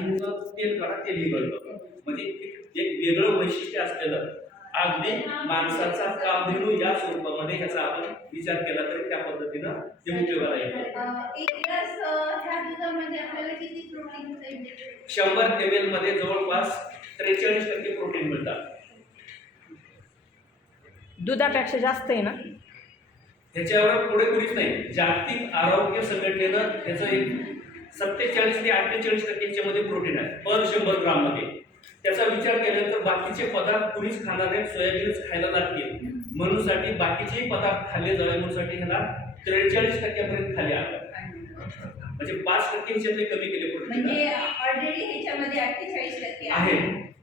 ह्याचं तेल काढा तेलही गळतं म्हणजे एक एक वेगळं वैशिष्ट्य असलेलं अगदी माणसाचा कामधेनू या स्वरूपामध्ये ह्याचा आपण विचार केला तरी त्या पद्धतीनं ते उपयोगाला येतं. मिळेल शंभर एम एलमध्ये जवळपास त्रेचाळीस टक्के प्रोटीन मिळतात. दुधापेक्षा जास्त आहे ना? ह्याच्यावर पुढे कुणीच नाही. जागतिक आरोग्य संघटनेनं ह्याचं एक सत्तेचाळीस ते अठ्ठेचाळीस टक्के ह्याच्यामध्ये प्रोटीन आहे पर शंभर ग्राममध्ये त्याचा विचार केल्यानंतर बाकीचे पदार्थ कुणीच खाणार नाही सोयाबीनच खायला लागतील. म्हणून साठी बाकीचे पदार्थ खाल्ले जावे म्हणून साठी ह्याला त्रेचाळीस टक्क्यापर्यंत खाली आलं म्हणजे पाच टक्के ह्याच्यातले कमी केले प्रोटीन म्हणजे ऑलरेडी ह्याच्यामध्ये अठ्ठेचाळीस टक्के आहे.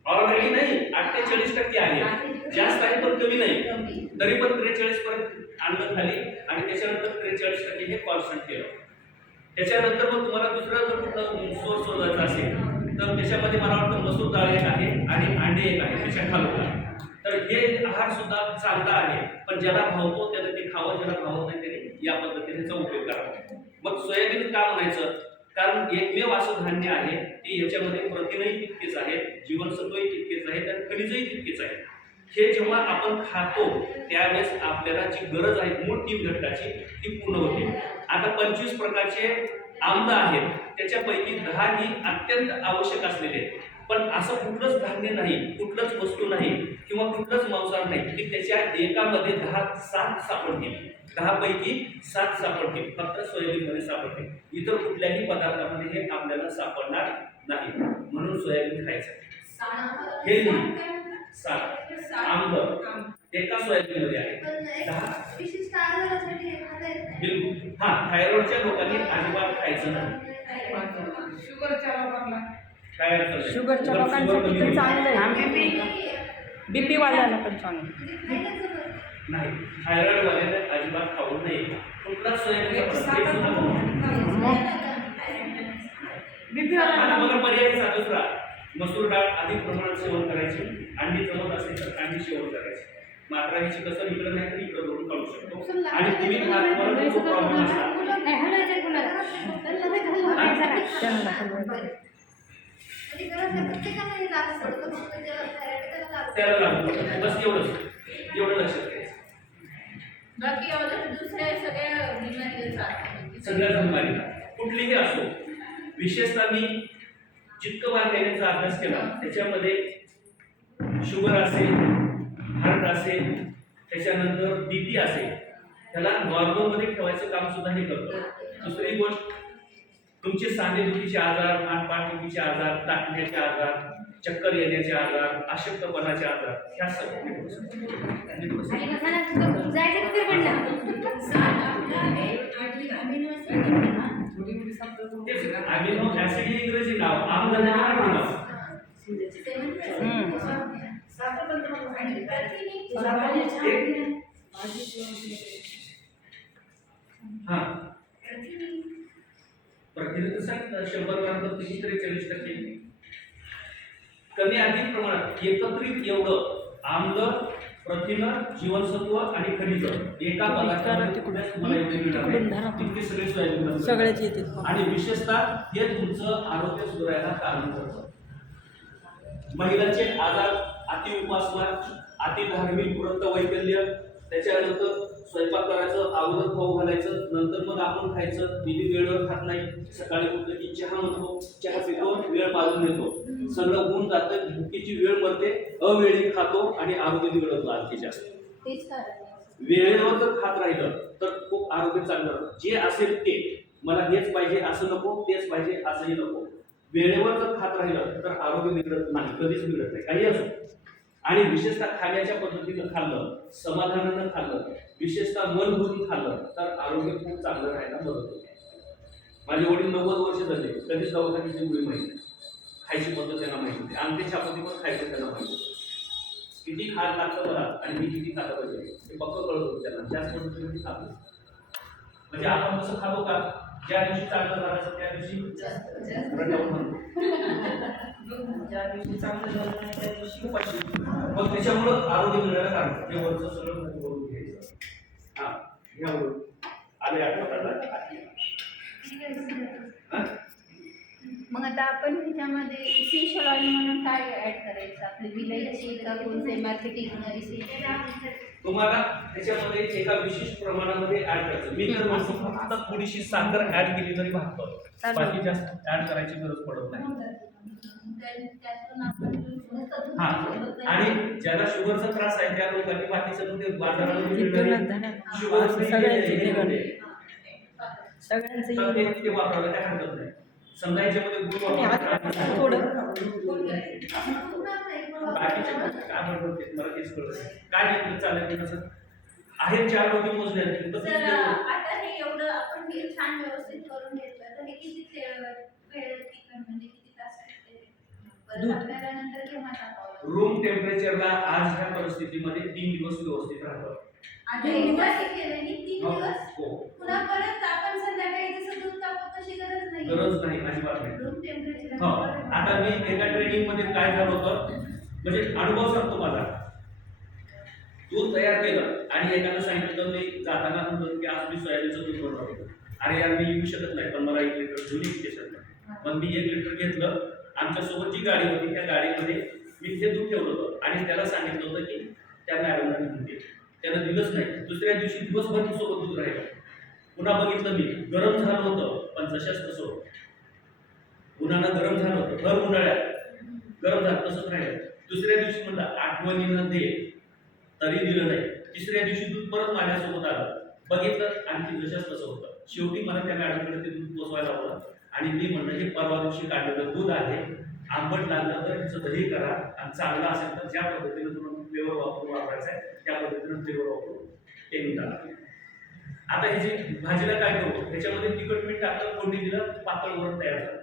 ऑलरेडी नाही अठ्ठेचाळीस टक्के आहे. जास्त आहे पण कमी नाही. तरी पण त्रेचाळीस पर्यंत आणलं खाली आणि त्याच्यानंतर त्रेचाळीस टक्के हे कॉन्स्टंट केलं. त्याच्यानंतर मग तुम्हाला दुसरं जर कुठलं सोर्स शोधायचा असेल तर त्याच्यामध्ये मला वाटतं मसूर डाळ एक आहे आणि अंडे एक आहे त्याच्या खालून तर हे आहार सुद्धा चांगला आहे पण ज्याला भावतो त्याला ते खावं ज्याला भावत नाही त्याने या पद्धतीने त्याचा उपयोग करावा मग सोयाबीन का म्हणायचं? कारण एकमेव असं धान्य आहे की याच्यामध्ये प्रथिनही तितकेच आहेत जीवनसत्वही तितकेच आहेत आणि खनिजही तितकेच आहेत हे जेव्हा आपण खातो त्यावेळेस आपल्याला जी गरज आहे मूळ तीन घटकाची ती पूर्ण होते. आता पंचवीस प्रकारचे आम्ल आहेत त्याच्यापैकी दहा ही अत्यंत आवश्यक असलेले आहेत. पण असं कुठलंच धान्य नाही कुठलंच वस्तू नाही किंवा कुठलंच मांसाहार नाही की त्याच्या एकामध्ये दहा सात सापडतील. दहा पैकी सात सापडतील फक्त सोयाबीनमध्ये सापडतील. इतर कुठल्याही पदार्थामध्ये हे आपल्याला सापडणार नाही. म्हणून सोयाबीन खायचं. हे नाही. सात. आंब. एका सोयाबीन मध्ये आहे? दहा. हे. बिलकुल. हा थायरॉइडच्या लोकांनी अजिबात खायचं नाही. शुगरच्या लोकांना. काय नाही. शुगरच्या लोकांसाठी तर. चांगलं आहे. बीपी वाल्याला पण चांगलं. नाही. थायरॉइड वाल्याने अजिबात खाऊ नये. कुठला हे बघू. बीपी बघा पर्याय दुसरा मसूर डाळ अधिक प्रमाणात सेवन करायची अंडी जमत असेल तर अंडी सेवन करायची. मात्रा ह्याची कसं इकडं नाही तर इकडं धरून काढू शकतो. आणि तुम्ही परत जो प्रॉब्लेम असला त्याला लागू. बस एवढंच. एवढं लक्षात घ्यायचं. बाकी दुसऱ्या सगळ्या. सगळ्याच बिमारीला कुठलीही असो विशेषतः मी जितकं बारकाईनेचा अभ्यास केला त्याच्यामध्ये शुगर असेल हार्ट असेल त्याच्यानंतर बीपी असेल त्याला नॉर्मलमध्ये ठेवायचं काम सुद्धा हे करतो. दुसरी गोष्ट तुमचे सांधेदुखीचे आजार पाठदुखीचे आजार टाकण्याचे आजार चक्कर येण्याचे आजार अशक्तपणाचे आजार ह्या सगळ्या हे इंग्रजी नाव आमदनी हा सांगितलं शंभर ग्राम तर किती त्रेचाळीस टक्के कमी अधिक प्रमाणात एकत्रित एवढं आम्ल प्रथिन जीवनसत्व आणि खनिज एका पदार्थामध्ये कुठल्याच तुम्हाला एवढे मिळणार नाही तितके सगळे सोयाबीन सगळेच येते आणि विशेषतः हे तुमचं आरोग्य सुधारायला कारण करतं महिलांचे आजार अति उपासना अति धार्मिक व्रत वैकल्य त्याच्यानंतर स्वयंपाक करायचं अगोदर खाऊ घालायचं नंतर मग आपण खायचं. नेहमी वेळेवर खात नाही. सकाळी उठलं की चहा म्हणतो. चहा पितो वेळ पाजून घेतो. सगळं होऊन जातं भुकीची वेळ मरते अवेळी खातो आणि आरोग्य बिघडतो आणखी जास्त. वेळेवर जर खात राहिलं तर खूप आरोग्य चांगलं जे असेल ते. मला हेच पाहिजे असं नको तेच पाहिजे असंही नको. वेळेवर जर खात राहिलं तर आरोग्य बिघडत नाही कधीच बिघडत नाही. काही असो. आणि विशेषतः खाण्याच्या पद्धतीनं खाल्लं समाधानानं खाल्लं विशेषतः मन भरून खाल्लं तर आरोग्य खूप चांगलं राहायला मदत होते. माझे वडील नव्वद वर्ष झाले कधीच दवाखान्याची मुली माहिती खायची पद्धत त्यांना माहिती होती. आमच्या चपाती पण खायचं त्यांना माहिती होतं. किती खायला लागतं मला आणि मी किती खाल्लं पाहिजे हे पक्क कळत होतं त्यांना. त्याच पद्धतीने खातो. म्हणजे आपण कसं खातो का ज्या दिवशी चांगलं झालं त्या दिवशी. ज्या दिवशी चांगलं झालं नाही त्या दिवशी उपाशी. मग त्याच्यामुळं आरोग्य मिळायला कारण हे वरचं सगळं करून घ्यायचं. हा घ्या आले आठवत आता ठीक आहे. हा? मग आता आपण ह्याच्यामध्ये इसेन्शियल ऑइल म्हणून काय ऍड करायचं? आपली विलायची का कोणते मार्केटिंग तुम्हाला त्याच्यामध्ये एका विशिष्ट प्रमाणामध्ये ऍड करायचं. मी तर म्हणतो फक्त थोडीशी साखर ऍड केली तरी भागतं. बाकी जास्त ऍड करायची गरज पडत नाही. हा. आणि ज्याला शुगरचा त्रास आहे त्या लोकांनी बाकीचं ते बाजारामध्ये. शुगर सगळ्यांची ते वापरायला काय हरकत नाही. समजा याच्यामध्ये थोडं बाकीचे काय म्हणतात ते मला तेच कळत नाही. काय नेमकं चालेल ते कसं आहे चार लोक मोजले आहेत, आता हे एवढं आपण छान व्यवस्थित करून घेतलं तर हे किती ते- वेळ टिकन म्हणजे किती तास? रूम टेम्परेचरला आज ह्या परिस्थितीमध्ये तीन दिवस व्यवस्थित राहतं. आणि एकदा केलं नी तीन हो दिवस हो. पुन्हा परत आपण संध्याकाळी गरज नाही. नाही अजिबात नाही. रूम टेम्परेचर हो आता मी एका ट्रेनिंगमध्ये काय झालं होतं? म्हणजे अनुभव सांगतो माझा. दूध तयार केलं आणि एकानं सांगितलं मी जाताना म्हणतो की आज मी सोयाबीनचं दूध बनवलं अरे यार मी येऊ शकत नाही पण मला एक लिटर घेऊन इन्व्हिटेशन पण मी एक लिटर घेतलं. आमच्यासोबत जी गाडी होती त्या गाडीमध्ये मी ते दूध ठेवलं होतं. आणि त्याला सांगितलं होतं की त्या मॅडमला दे त्यानं दिलंच नाही. दुसऱ्या दिवशी दिवसभर सोबत दूध राहिलं. पुन्हा बघितलं मी गरम झालं होतं पण जशाच तसं होतं उन्हानं गरम झालं होतं भर उन्हाळ्यात. गरम झालं तसंच राहिलं दुसऱ्या दिवशी म्हणलं आठवणीनं दे. तरी दिलं नाही. तिसऱ्या दिवशी दूध परत माझ्यासोबत आलं. बघितलं आणखी जशाच तसं होतं शेवटी मला त्या मॅडमकडे ते दूध पोचवायला लावलं आणि मी म्हणलं हे परवा दिवशी काढलेलं दूध आहे. आंबट लागलं तर ह्याचं दही करा. आणि चांगलं असेल तर ज्या पद्धतीनं तुम्हाला फ्लेवर वापरून वापरायचं आहे त्या पद्धतीनं फ्लेवर वापरून ते मी आता ह्याची भाजीला काय करू ह्याच्यामध्ये तिखट मीठ टाकलं फोडणी दिलं पातळ वरण तयार झालं.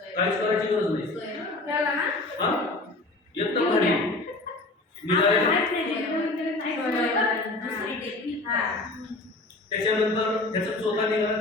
काहीच करायची गरज नाही. हा? येतं भारी टेक्निक त्याच्यानंतर ह्याचा चोथा निघाला